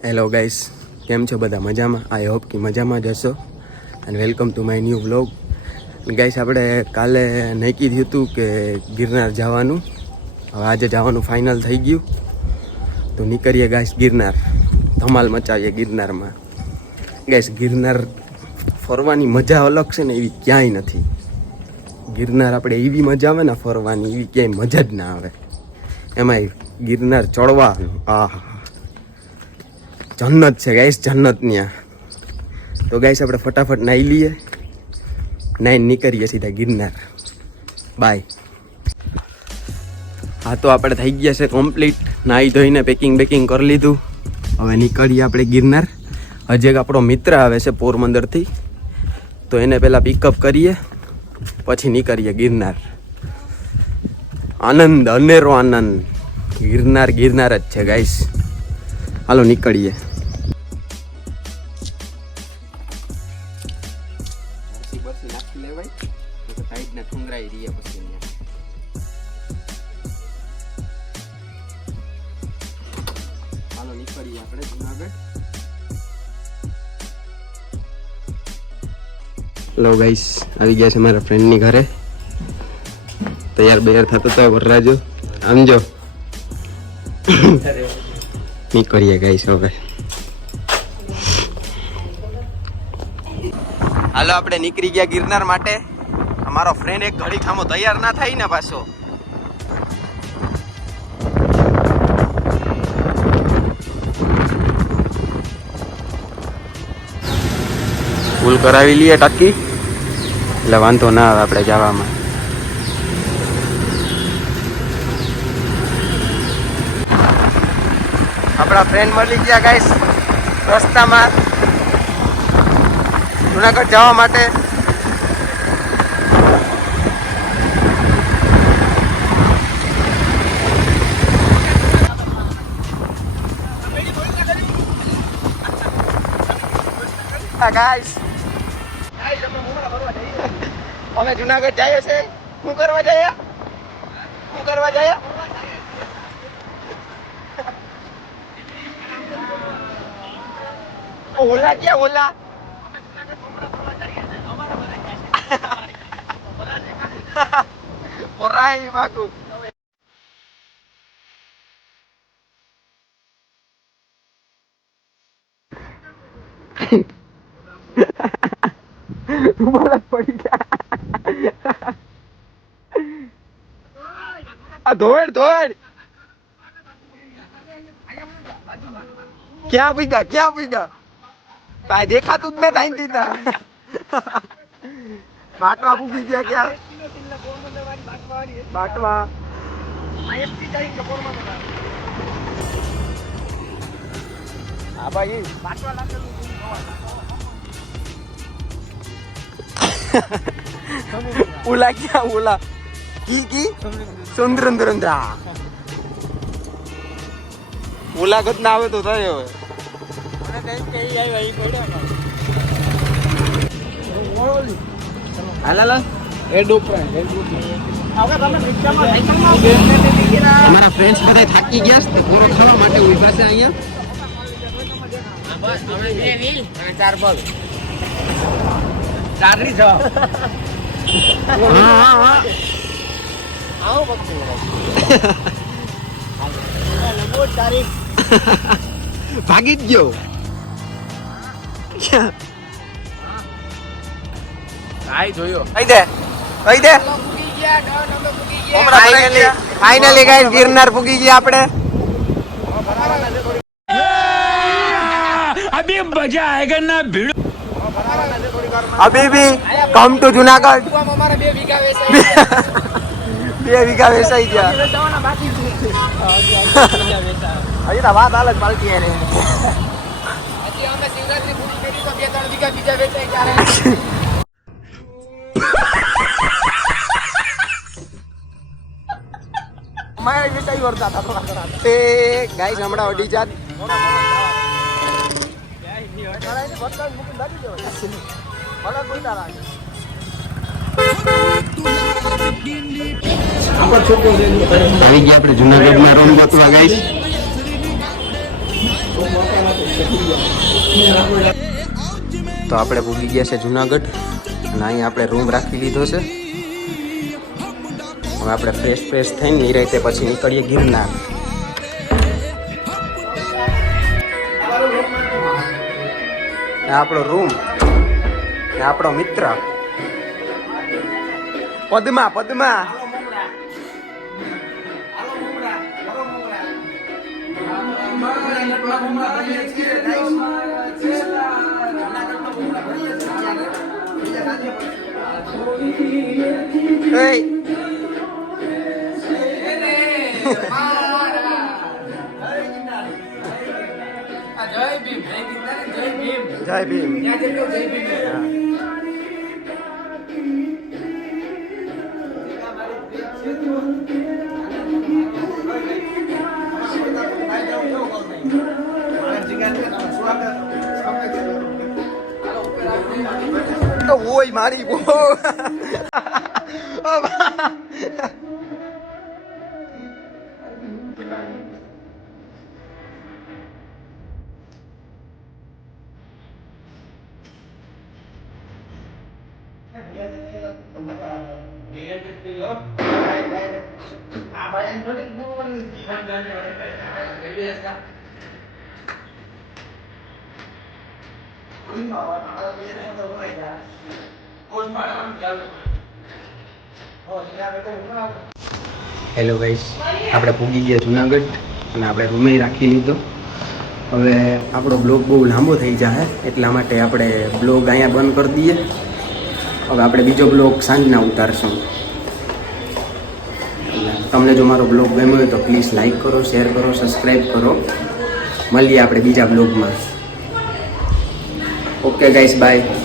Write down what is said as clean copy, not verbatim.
Hello guys, કેમ છો બધા? મજામાં? આઈ હોપ કે મજામાં જ હશો. And welcome to my new vlog. Guys, આપણે કાલે નક્કી થયું હતું કે ગિરનાર જવાનું. હવે આજે જવાનું ફાઇનલ થઈ ગયું, તો નીકળીએ ગાઈસ ગિરનાર. ધમાલ મચાવીએ ગિરનારમાં. ગાઈસ, ગિરનાર ફરવાની મજા અલગ છે ને એવી ક્યાંય નથી. ગિરનાર આપણે એવી મજા આવે ને ફરવાની, એવી ક્યાંય મજા જ ના આવે. એમાંય ગિરનાર ચડવાનું, આહા, જન્નત છે ગાઈસ, જન્નત ત્યાં. તો ગાઈસ, આપણે ફટાફટ નાહી લઈએ, નાહીને નીકળીએ સીધા ગિરનાર. બાય. હા, તો આપણે થઈ ગયા છે કમ્પ્લીટ. નાહી ધોઈને પેકિંગ કરી લીધું. હવે નીકળીએ આપણે ગિરનાર. હજી એક આપણો મિત્ર આવે છે પોરબંદરથી, તો એને પહેલાં પિકઅપ કરીએ, પછી નીકળીએ ગિરનાર. આનંદ, અનેરો આનંદ. ગિરનાર જ છે ગાઈસ. હાલો નીકળીએ. નાખી લેવાય તો ટાઈટ ને ઠુંગરાઈ રહીએ પછી. હાલો નીકળીએ આપણે જુનાગઢ. હેલો ગાઈસ, આવી ગયા છે મારા ફ્રેન્ડની ઘરે. તૈયાર થતો તો વરરાજો આમ જો. નીકળીએ ગાઈસ હવે. હાલો આપણે નીકળી ગયા ગિરનાર માટે. અમારો ફ્રેન્ડ એક ઘડી ખામો તૈયાર ના થાય ને પાછો. ફૂલ કરાવી લઈએ ટાંકી, એટલે વાંધો ના આવે આપણે જવામાં. આપણા ફ્રેન્ડ મળી ગયા ગાઈસ રસ્તામાં જુનાગઢ જવા માટે. ગાઈસ, અમે જુનાગઢ જઈએ છે. શું કરવા જઈએ? ઓલા ક્યાં? ઓલા ઓરાઈ માકુ. પડી ગયા. આ ધોડ ક્યાં પીગા ભાઈ? દેખાતું જ મેં થાય દીધા. બાટવા પૂગી ગયા. ક્યાં બાટવા? હા ભાઈ, ઓલા ક્યાં? ઓલા કી સુંદરંદ્રા. ઓલા ગત ના આવે તો થાય. હવે અમારા ફ્રેન્ડ્સ બધા થાકી ગયા છે, પૂરો ખાવા માટે ઉભા છે અહીંયા. ભાગી જ ગયો. ફાઇનલી ગાઈસ ગિરનાર પૂગી ગયા આપણે. અભી મજા આયેગા ના ભીડ. અભી ભી કમ ટુ જુનાગઢ. 2 વીઘા વેચાઈ ગયા. હજી તો વાત અલગ પાલટી એને. હજી અમે શિવરાત્રી પૂરી કરી તો 2-3 વીઘા બીજા વેચાઈ ગયા. માય વેચાઈ વરતા હતા એ ગાઈસ. હમણાં અડી જાત. આવી ગયા આપણે જુનાગઢમાં રોમ ગોતવા ગાઈસ. તો આપણે પૂગી ગયા છે જુનાગઢ અને અહીં આપણે રૂમ રાખી લીધો છે. હવે આપણે ફ્રેશ થઈને નિરાંતે પછી નીકળીએ ગિરનાર. આપણો રૂમ ને આપણો મિત્ર પદ્મા જય ભીમ. ઓય મારી બો હેલો ગાઈસ, આપણે પૂગી ગયા જુનાગઢ અને આપણે રૂમે રાખી લીધો. હવે આપણો બ્લોગ બહુ લાંબો થઈ જાય એટલા માટે આપણે બ્લોગ અહીંયા બંધ કરી દઈએ. હવે આપણે બીજો બ્લોગ સાંજના ઉતારશું. તમને જો મારો બ્લોગ ગમ્યો હોય તો પ્લીઝ લાઈક કરો, શેર કરો, સબસ્ક્રાઈબ કરો. મળીએ આપણે બીજા બ્લોગમાં. Okay guys, by.